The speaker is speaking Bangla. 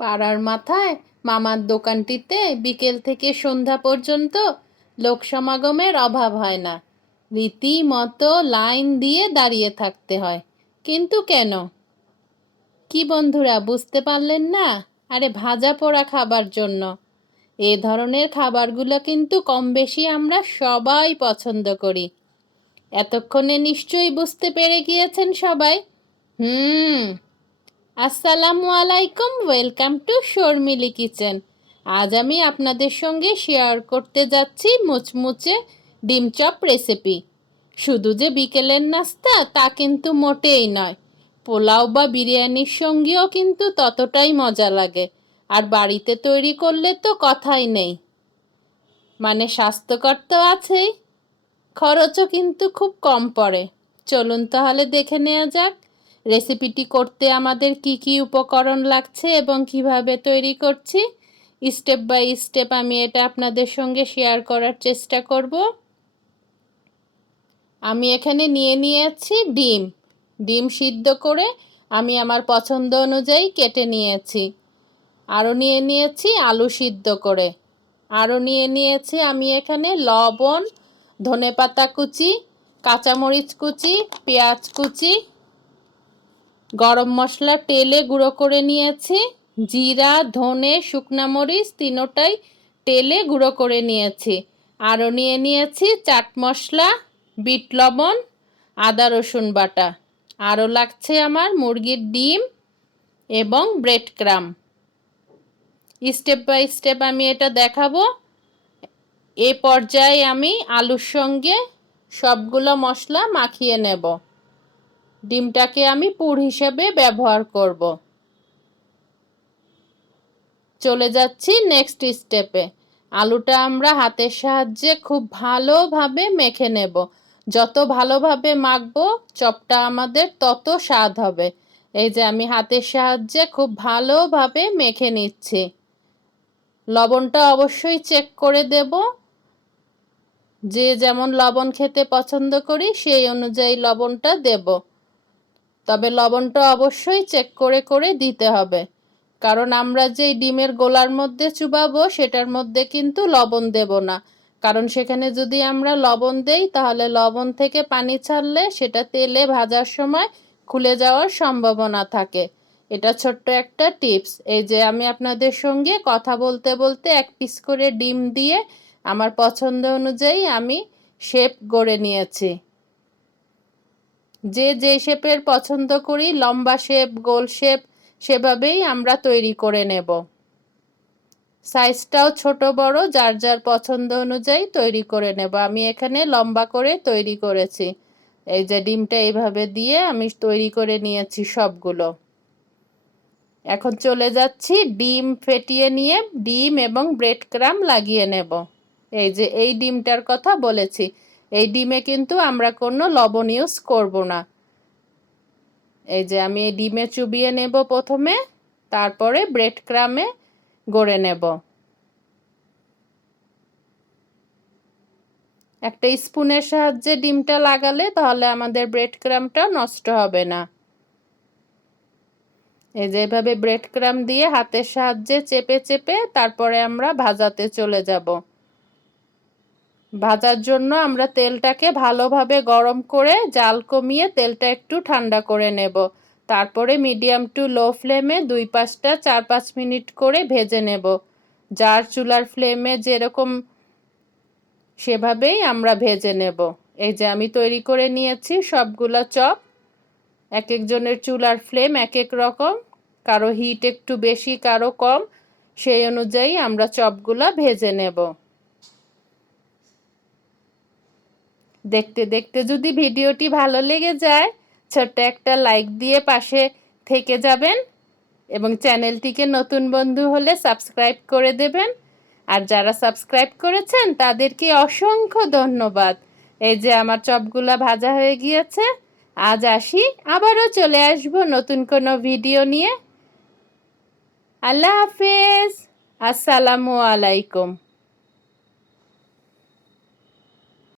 পাড়ার মাথায় মামার দোকানটিতে বিকেল থেকে সন্ধ্যা পর্যন্ত লোক সমাগমের অভাব হয় না। রীতিমতো লাইন দিয়ে দাঁড়িয়ে থাকতে হয়। কিন্তু কেন? কি বন্ধুরা, বুঝতে পারলেন না? আরে ভাজা পোড়া খাবার জন্য। এ ধরনের খাবারগুলো কিন্তু কম বেশি আমরা সবাই পছন্দ করি। এতক্ষণে নিশ্চয়ই বুঝতে পেরে গিয়েছেন সবাই। আসসালামু আলাইকুম, ওয়েলকাম টু শর্মিলি কিচেন। আজ আমি আপনাদের সঙ্গে শেয়ার করতে যাচ্ছি মুচমুচে ডিম চপ রেসিপি। শুধু যে বিকেলের নাস্তা তা কিন্তু মোটেই নয়। পোলাও বা বিরিয়ানির সঙ্গেও কিন্তু ততটাই মজা লাগে। আর বাড়িতে তৈরি করলে তো কথাই নেই। মানে স্বাস্থ্যকর তো আছেই, খরচও কিন্তু খুব কম পড়ে। চলুন তাহলে দেখে নেওয়া যাক রেসিপিটি করতে আমাদের কি কি উপকরণ লাগছে এবং কিভাবে তৈরি করছি। স্টেপ বাই স্টেপ আমি এটা আপনাদের সঙ্গে শেয়ার করার চেষ্টা করব। আমি এখানে নিয়েছি ডিম সিদ্ধ করে আমি আমার পছন্দ অনুযায়ী কেটে নিয়েছি। আরও নিয়েছি আলু সিদ্ধ করে। আরও নিয়েছি আমি এখানে লবণ, ধনেপাতা কুচি, কাঁচামরিচ কুচি, পেঁয়াজ কুচি, গরম মশলা তেলে গুঁড়ো করে নিয়েছি, জিরা, ধনে, শুকনা মরিচ তিনোটাই তেলে গুঁড়ো করে নিয়েছি। আরও নিয়েছি চাট মশলা, বিট লবণ, আদা রসুন বাটা। আরও লাগছে আমার মুরগির ডিম এবং bread crumb. Step by step আমি এটা দেখাবো। এ পর্যায়ে আমি আলুর সঙ্গে সবগুলো মশলা মাখিয়ে নেব। ডিমটাকে আমি পুর হিসেবে ব্যবহার করব। চলে যাচ্ছি নেক্সট স্টেপে। আলুটা আমরা হাতের সাহায্যে খুব ভালোভাবে মেখে নেব। যত ভালোভাবে মাখবো চপটা আমাদের তত স্বাদ হবে। এই যে আমি হাতের সাহায্যে খুব ভালোভাবে মেখে নিচ্ছি। লবণটা অবশ্যই চেক করে দেব। যে যেমন লবণ খেতে পছন্দ করি সেই অনুযায়ী লবণটা দেব। তবে লবণটা অবশ্যই চেক করে করে দিতে হবে, কারণ আমরা যেই ডিমের গোলার মধ্যে চুবাবো সেটার মধ্যে কিন্তু লবণ দেব না। কারণ সেখানে যদি আমরা লবণ দেই তাহলে লবণ থেকে পানি ছাড়লে সেটা তেলে ভাজার সময় খুলে যাওয়ার সম্ভাবনা থাকে। এটা ছোট্ট একটা টিপস। এই যে আমি আপনাদের সঙ্গে কথা বলতে বলতে এক পিস করে ডিম দিয়ে আমার পছন্দ অনুযায়ী আমি শেপ গড়ে নিয়েছি। যে যে শেপের পছন্দ করি, লম্বা শেপ, গোল শেপ, সেভাবেই আমরা তৈরি করে নেব। সাইজটাও ছোট বড় যার যার পছন্দ অনুযায়ী তৈরি করে নেব। আমি এখানে লম্বা করে তৈরি করেছি। এই যে ডিমটা এইভাবে দিয়ে আমি তৈরি করে নিয়েছি সবগুলো। এখন চলে যাচ্ছি ডিম ফেটিয়ে নিয়ে ডিম এবং ব্রেড ক্রাম্ব লাগিয়ে নেব। এই যে এই ডিমটার কথা বলেছি, এই ডিমে কিন্তু আমরা কোনো লবণ ইউজ করব না। এই যে আমি এই ডিমে চুবিয়ে নেব প্রথমে, তারপরে ব্রেড ক্রাম্বে গড়ে নেব। একটা স্পুনের সাহায্যে ডিমটা লাগালে তাহলে আমাদের ব্রেড ক্রাম্বটা নষ্ট হবে না। এই যে এভাবে ব্রেড ক্রাম্ব দিয়ে হাতের সাহায্যে চেপে চেপে তারপরে আমরা ভাজাতে চলে যাব। ভাজার জন্য আমরা তেলটাকে ভালোভাবে গরম করে জাল কমিয়ে তেলটা একটু ঠান্ডা করে নেব। তারপরে মিডিয়াম টু লো ফ্লেমে 2 পাশটা 4-5 মিনিট করে ভেজে নেব। যার চুলার ফ্লেমে যেরকম সেভাবেই আমরা ভেজে নেব। এই যে আমি তৈরি করে নিয়েছি সবগুলো চপ। এক একজনের চুলার ফ্লেম এক এক রকম, কারো হিট একটু বেশি কারো কম, সেই অনুযায়ী আমরা চপগুলো ভেজে নেব। দেখতে দেখতে যদি ভিডিওটি ভালো লেগে যায় ছোট্ট একটা লাইক দিয়ে পাশে থেকে যাবেন এবং চ্যানেলটিকে নতুন বন্ধু হলে সাবস্ক্রাইব করে দেবেন। আর যারা সাবস্ক্রাইব করেছেন তাদেরকে অসংখ্য ধন্যবাদ। এই যে আমার চপগুলা ভাজা হয়ে গিয়েছে। আজ আসি, আবারও চলে আসবো নতুন কোনো ভিডিও নিয়ে। আল্লাহ হাফেজ, আসসালামু আলাইকুম।